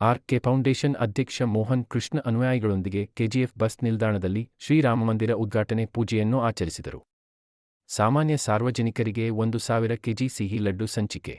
RK. Foundation ಅಧ್ಯಕ್ಷ Mohan Krishna ಅನುಯಾಯಿಗಳೊಂದಿಗೆ KGF bus ನಿಲ್ದಾಣದಲ್ಲಿ ಶ್ರೀರಾಮಮಂದಿರ ಉದ್ಘಾಟನೆ ಪೂಜೆಯನ್ನು ಆಚರಿಸಿದರು. ಸಾಮಾನ್ಯ ಸಾರ್ವಜನಿಕರಿಗೆ 1,000 ಕೆಜಿ ಸಿಹಿ ಲಡ್ಡು ಸಂಚಿಕೆ.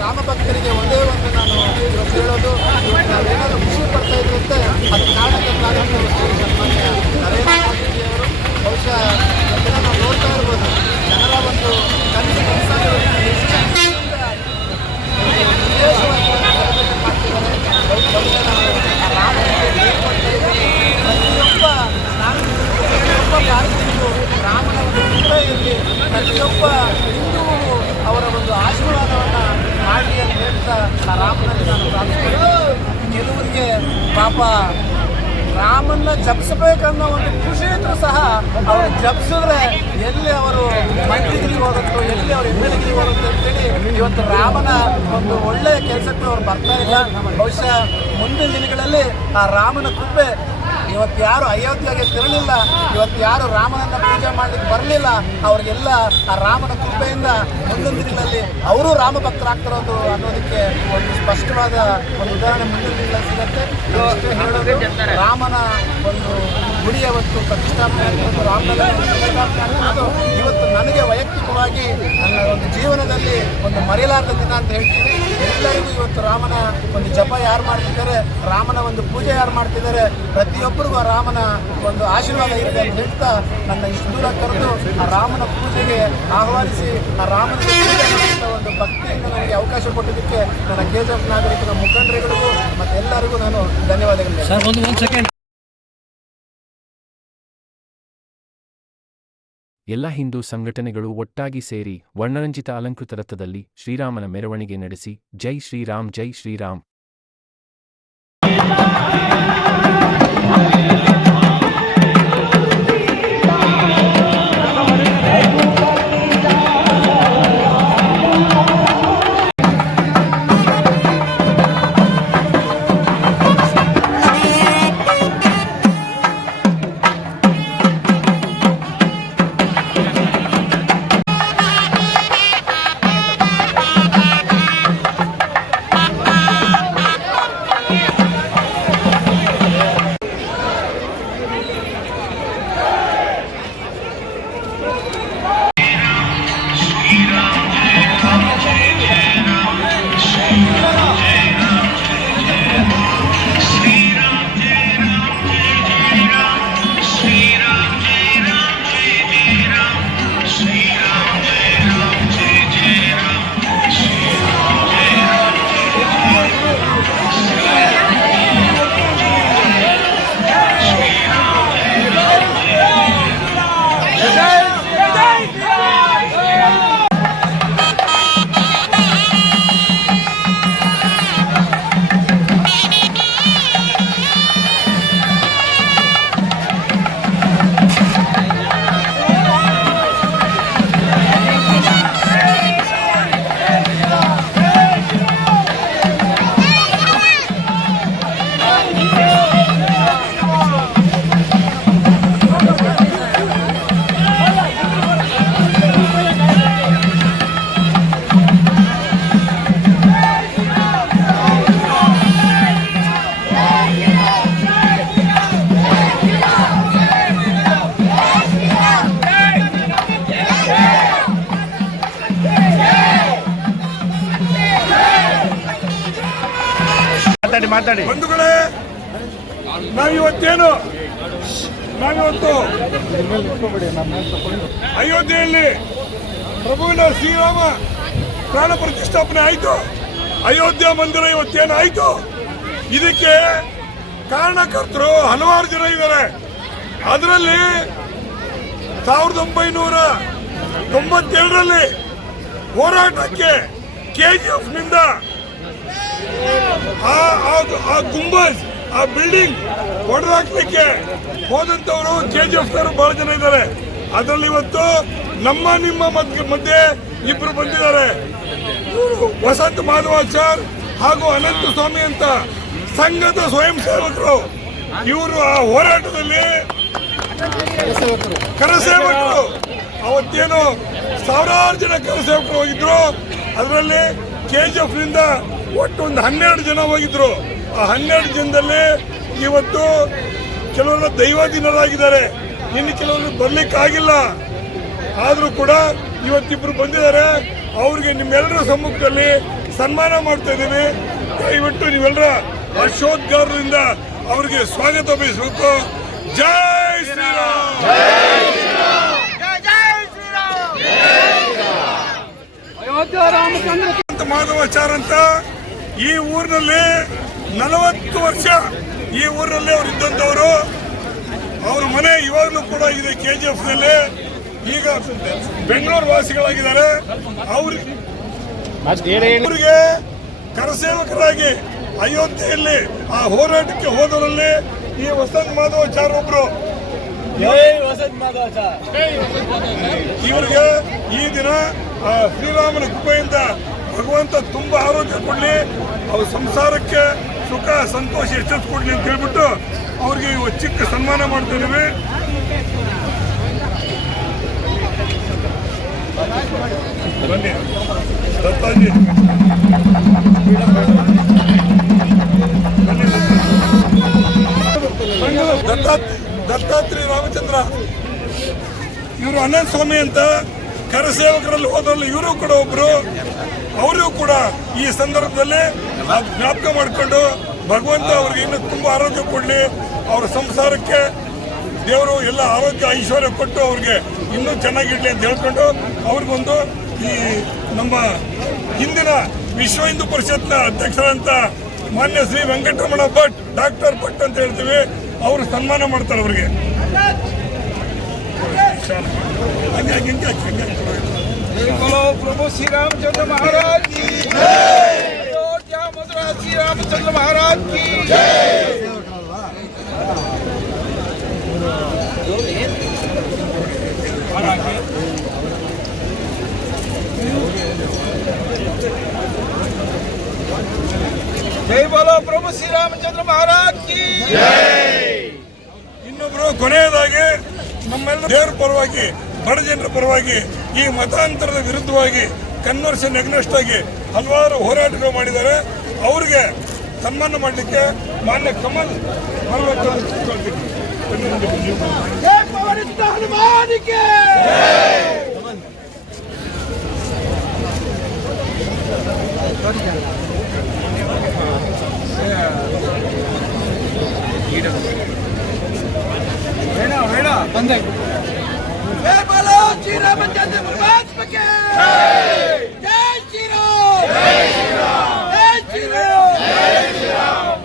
ರಾಮ ಭಕ್ತರಿಗೆ ಒಂದೇ ಒಂದು ನಾನು ಹೇಳೋದು, ನಾವೇನಾದರೂ ಖುಷಿ ಪಡ್ತಾ ಇದ್ರಂತೆ ಅದು ಕಾರಣಕ್ಕೆ ಸನ್ಮಾನ್ಯ ನರೇಂದ್ರ ಮೋದಿಜಿಯವರು ಬಹುಶಃ ಅದನ್ನು ನಾವು ನೋಡ್ತಾ ಇರ್ಬೋದು. ಜನರ ಒಂದು ಪ್ರತಿಯೊಬ್ಬ ಭಾರತೀಯರು ರಾಮನ ಒಂದು ಕೃಪೆ ಇರಲಿ, ಪ್ರತಿಯೊಬ್ಬ ಹಿಂದೂ ಅವರ ಒಂದು ಆಶೀರ್ವಾದವನ್ನು ಮಾಡಲಿ ಅಂತ ಹೇಳ್ತಾ ರಾಮನಲ್ಲಿ ನಾನು ಪ್ರಾರ್ಥಿಸ್ತೀನಿ. ಕೆಲವರಿಗೆ ಪಾಪ ರಾಮನ್ನ ಜಪಿಸಬೇಕನ್ನೋ ಒಂದು ಖುಷಿ ಇದ್ರೂ ಸಹ ಅವರು ಜಪಿಸಿದ್ರೆ ಎಲ್ಲಿ ಅವರು ಮಂತ್ರಿಗಿರಿ ಹೋಗುತ್ತೋ, ಎಲ್ಲಿ ಅವರು ಎಮ್ಮೆಲ್ಗೆರಿ ಹೋಗುತ್ತೆ ಅಂತೇಳಿ ಇವತ್ತು ರಾಮನ ಒಂದು ಒಳ್ಳೆಯ ಕೆಲಸಕ್ಕೆ ಅವ್ರು ಬರ್ತಾ ಇಲ್ಲ. ಬಹುಶಃ ಮುಂದಿನ ದಿನಗಳಲ್ಲಿ ಆ ರಾಮನ ಕೃಪೆ ಇವತ್ತು ಯಾರು ಅಯೋಧ್ಯೆಗೆ ತಿರಲಿಲ್ಲ, ಇವತ್ತು ಯಾರು ರಾಮನನ್ನ ಪೂಜೆ ಮಾಡಲಿಕ್ಕೆ ಬರಲಿಲ್ಲ, ಅವ್ರಿಗೆಲ್ಲ ಆ ರಾಮನ ಕೃಪೆಯಿಂದ ಮುಂದಿನ ದಿನಗಳಲ್ಲಿ ಅವರು ರಾಮ ಭಕ್ತರಾಗ್ತಿರೋದು ಅನ್ನೋದಕ್ಕೆ ಒಂದು ಸ್ಪಷ್ಟವಾದ ಒಂದು ಉದಾಹರಣೆ ಮುಂದಿನ ದಿನಗಳಲ್ಲಿ ಸಿಗುತ್ತೆ. ರಾಮನ ಒಂದು ಗುಡಿಯ ಒಂದು ಪ್ರತಿಷ್ಠಾಪನೆ ಆಗಿರೋದು, ರಾಮಲಲ್ಲಾ ಪ್ರತಿಷ್ಠಾಪನೆ ಆಗಿರೋದು ಇವತ್ತು ನನಗೆ ವೈಯಕ್ತಿಕವಾಗಿ ನನ್ನ ಒಂದು ಜೀವನದಲ್ಲಿ ಒಂದು ಮರೆಯಲಾರದ ದಿನ ಅಂತ ಹೇಳ್ತೀನಿ. ಎಲ್ಲರಿಗೂ ಇವತ್ತು ರಾಮನ ಒಂದು ಜಪ ಯಾರು ಮಾಡ್ತಿದ್ದಾರೆ, ರಾಮನ ಒಂದು ಪೂಜೆ ಯಾರು ಮಾಡ್ತಿದ್ದಾರೆ, ಪ್ರತಿಯೊಬ್ಬರಿಗೂ ಆ ರಾಮನ ಒಂದು ಆಶೀರ್ವಾದ ಇರಲಿ ಅಂತ ಹೇಳ್ತಾ ನನ್ನ ಇಷ್ಟು ದೂರ ಕರೆದು ಆ ರಾಮನ ಪೂಜೆಗೆ ಆಹ್ವಾನಿಸಿ ಆ ರಾಮನ ಪೂಜೆ ಮಾಡುವಂಥ ಒಂದು ಭಕ್ತಿಯಿಂದ ನನಗೆ ಅವಕಾಶ ಕೊಟ್ಟಿದ್ದಕ್ಕೆ ನನ್ನ ಕೆಜಿಎಫ್ ನಾಗರಿಕರ ಮುಖಂಡರುಗಳಿಗೂ ಮತ್ತು ಎಲ್ಲರಿಗೂ ನಾನು ಧನ್ಯವಾದಗಳು. ಎಲ್ಲ ಹಿಂದೂ ಸಂಘಟನೆಗಳು ಒಟ್ಟಾಗಿ ಸೇರಿ ವರ್ಣರಂಜಿತ ಅಲಂಕೃತ ರಥದಲ್ಲಿ ಶ್ರೀರಾಮನ ಮೆರವಣಿಗೆ ನಡೆಸಿ ಜೈ ಶ್ರೀರಾಮ್ ಜೈ ಶ್ರೀರಾಮ್ ಬಂಧುಗಳೇ, ನಾವಿವತ್ತು ಅಯೋಧ್ಯೆಯಲ್ಲಿ ಪ್ರಭುವಿನ ಶ್ರೀರಾಮ ಪ್ರಾಣ ಪ್ರತಿಷ್ಠಾಪನೆ ಆಯಿತು. ಅಯೋಧ್ಯ ಮಂದಿರ ಇವತ್ತೇನು ಆಯಿತು, ಇದಕ್ಕೆ ಕಾರಣಕರ್ತರು ಹಲವಾರು ಜನ ಇದ್ದಾರೆ. ಅದರಲ್ಲಿ 1992ರಲ್ಲಿ ಹೋರಾಟಕ್ಕೆ ಕೆಜಿಎಫ್ ನಿಂದ ಆ ಗುಂಬಜ್, ಆ ಬಿಲ್ಡಿಂಗ್ ಹೊಡೆದಾಕ್ಲಿಕ್ಕೆ ಹೋದಂತವರು ಕೆಜಿಎಫ್ ಬಹಳ ಜನ ಇದ್ದಾರೆ. ಅದರಲ್ಲಿ ಇವತ್ತು ನಿಮ್ಮ ಮಧ್ಯೆ ಇಬ್ರು ಬಂದಿದ್ದಾರೆ. ವಸಂತ ಮಾಧವಾಚಾರ್ ಹಾಗೂ ಅನಂತ ಸ್ವಾಮಿ ಅಂತ ಸಂಘದ ಸ್ವಯಂ ಸೇವಕರು. ಇವರು ಆ ಹೋರಾಟದಲ್ಲಿ ಕರಸೇವಕರು. ಅವತ್ತೇನು ಸಾವಿರಾರು ಜನ ಕರಸೇವಕರು ಹೋಗಿದ್ರು. ಅದರಲ್ಲಿ ಕೆಜಿಎಫ್ ನಿಂದ ಒಟ್ಟು ಒಂದು 12 ಜನ ಹೋಗಿದ್ರು. ಆ 12 ಜನದಲ್ಲಿ ಇವತ್ತು ಕೆಲವರು ದೈವಾಧೀನರಾಗಿದ್ದಾರೆ, ಇನ್ನು ಕೆಲವರು ಬರ್ಲಿಕ್ಕಾಗಿಲ್ಲ. ಆದರೂ ಕೂಡ ಇವತ್ತಿಬ್ರು ಬಂದಿದ್ದಾರೆ. ಅವ್ರಿಗೆ ನಿಮ್ಮೆಲ್ಲರ ಸಮ್ಮುಖದಲ್ಲಿ ಸನ್ಮಾನ ಮಾಡ್ತಾ ಇದ್ದೀವಿ. ದಯವಿಟ್ಟು ನೀವೆಲ್ಲರ ಹರ್ಷೋದ್ಗಾರದಿಂದ ಅವರಿಗೆ ಸ್ವಾಗತ ಬಯಸಬೇಕು. ಜೈ ಶ್ರೀರಾಮ್. ಮಾಧವಾಚಾರ್ ಅಂತ ಈ ಊರಿನಲ್ಲಿ 40 ವರ್ಷ ಈ ಊರಿನಲ್ಲಿ ಅವರು ಇದ್ದಂಥವರು. ಅವ್ರ ಮನೆ ಇವಾಗಲೂ ಕೂಡ ಇದೆ ಕೆಜಿಎಫ್ ನಲ್ಲಿ. ಈಗ ಬೆಂಗಳೂರು ವಾಸಿಗಳಾಗಿದ್ದಾರೆ. ಅವರಿಗೆ ಕರಸೇವಕರಾಗಿ ಅಯೋಧ್ಯೆಯಲ್ಲಿ ಆ ಹೋರಾಟಕ್ಕೆ ಹೋದವರಲ್ಲಿ ಈ ವಸಂತ ಮಾಧವಾಚಾರ್ ಒಬ್ರು. ಇವರಿಗೆ ಈ ದಿನ ಶ್ರೀರಾಮನ ಕೃಪೆಯಿಂದ ಭಗವಂತ ತುಂಬಾ ಆರೋಗ್ಯ ಕೊಡ್ಲಿ, ಅವ್ರ ಸಂಸಾರಕ್ಕೆ ಸುಖ ಸಂತೋಷ ಎಚ್ಚೆತ್ತು ಕೊಡ್ಲಿ ಅಂತ ಹೇಳ್ಬಿಟ್ಟು ಅವ್ರಿಗೆ ಚಿಕ್ಕ ಸನ್ಮಾನ ಮಾಡ್ತಾ ಇದ್ದೀವಿ. ಬನ್ನಿ ದತ್ತಾಜಿ, ದತ್ತಾತ್ರೇಯ ಇವರು ಅನಂತ ಸ್ವಾಮಿ ಅಂತ ಕರಸೇವಕರಲ್ಲಿ ಹೋದ್ರಲ್ಲಿ ಇವರು ಕೂಡ ಒಬ್ರು. ಅವರಿಗೂ ಕೂಡ ಈ ಸಂದರ್ಭದಲ್ಲಿ ಜ್ಞಾಪಕ ಮಾಡಿಕೊಂಡು ಭಗವಂತ ಅವ್ರಿಗೆ ಇನ್ನೂ ತುಂಬ ಆರೋಗ್ಯ ಕೊಡಲಿ, ಅವ್ರ ಸಂಸಾರಕ್ಕೆ ದೇವರು ಎಲ್ಲ ಆರೋಗ್ಯ ಐಶ್ವರ್ಯ ಕೊಟ್ಟು ಅವ್ರಿಗೆ ಇನ್ನೂ ಚೆನ್ನಾಗಿಡ್ಲಿ ಅಂತ ಹೇಳ್ಕೊಂಡು ಅವ್ರಿಗೊಂದು ಈ ನಮ್ಮ ಹಿಂದಿನ ವಿಶ್ವ ಹಿಂದೂ ಪರಿಷತ್ನ ಅಧ್ಯಕ್ಷರಂತ ಮಾನ್ಯ ಶ್ರೀ ವೆಂಕಟರಮಣ ಭಟ್, ಡಾಕ್ಟರ್ ಭಟ್ ಅಂತ ಹೇಳ್ತೀವಿ, ಅವರು ಸನ್ಮಾನ ಮಾಡ್ತಾರೆ ಅವ್ರಿಗೆ. बोलो प्रभु श्री रामचंद्र महाराज की जय। अयोध्या मथुरा श्री रामचंद्र महाराज की जय। जय बोलो प्रभु श्री रामचंद्र महाराज की जय। ಇನ್ನೊಬ್ರು ಕೊನೆಯದಾಗಿ ನಮ್ಮೆಲ್ಲ ದೇವರ ಪರವಾಗಿ, ಬಡ ಜನರ ಪರವಾಗಿ, ಈ ಮತಾಂತರದ ವಿರುದ್ಧವಾಗಿ ಕನ್ವರ್ಷನ್ ಎಗ್ನೆಸ್ಟ್ ಆಗಿ ಹಲವಾರು ಹೋರಾಟಗಳು ಮಾಡಿದ್ದಾರೆ. ಅವ್ರಿಗೆ ಸನ್ಮಾನ ಮಾಡಲಿಕ್ಕೆ ಮಾನ್ಯ ಕಮಲ್ ಬರಬೇಕು ಅಂತ ಕೇಳ್ತೀನಿ. जय पवनित हनुमान की जय। जय बोलो श्री रामचंद्र परमात्मा की जय। जय श्री राम, जय श्री राम, जय श्री राम, जय श्री राम।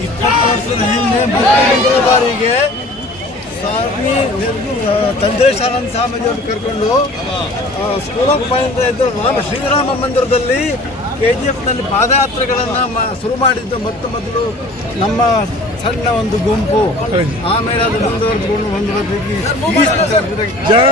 20 ವರ್ಷದ ಹಿಂದೆ ಮೊದಲ ಬಾರಿಗೆ ತಂತ್ರೇಶಾನಂದ ಸ್ವಾಮೀಜಿಯವರು ಕರ್ಕೊಂಡು ಸ್ಕೂಲ್ ಆಫ್ ಫೈನ್ ಇದ್ದ ಶ್ರೀರಾಮ ಮಂದಿರದಲ್ಲಿ KGFನಲ್ಲಿ ಪಾದಯಾತ್ರೆಗಳನ್ನು ಶುರು ಮಾಡಿದ್ದು ಮೊದಲು ನಮ್ಮ ಸಣ್ಣ ಒಂದು ಗುಂಪು. ಆಮೇಲೆ ಅದು ಮುಂದುವರೆದುಕೊಂಡು ಒಂದು ಜೈ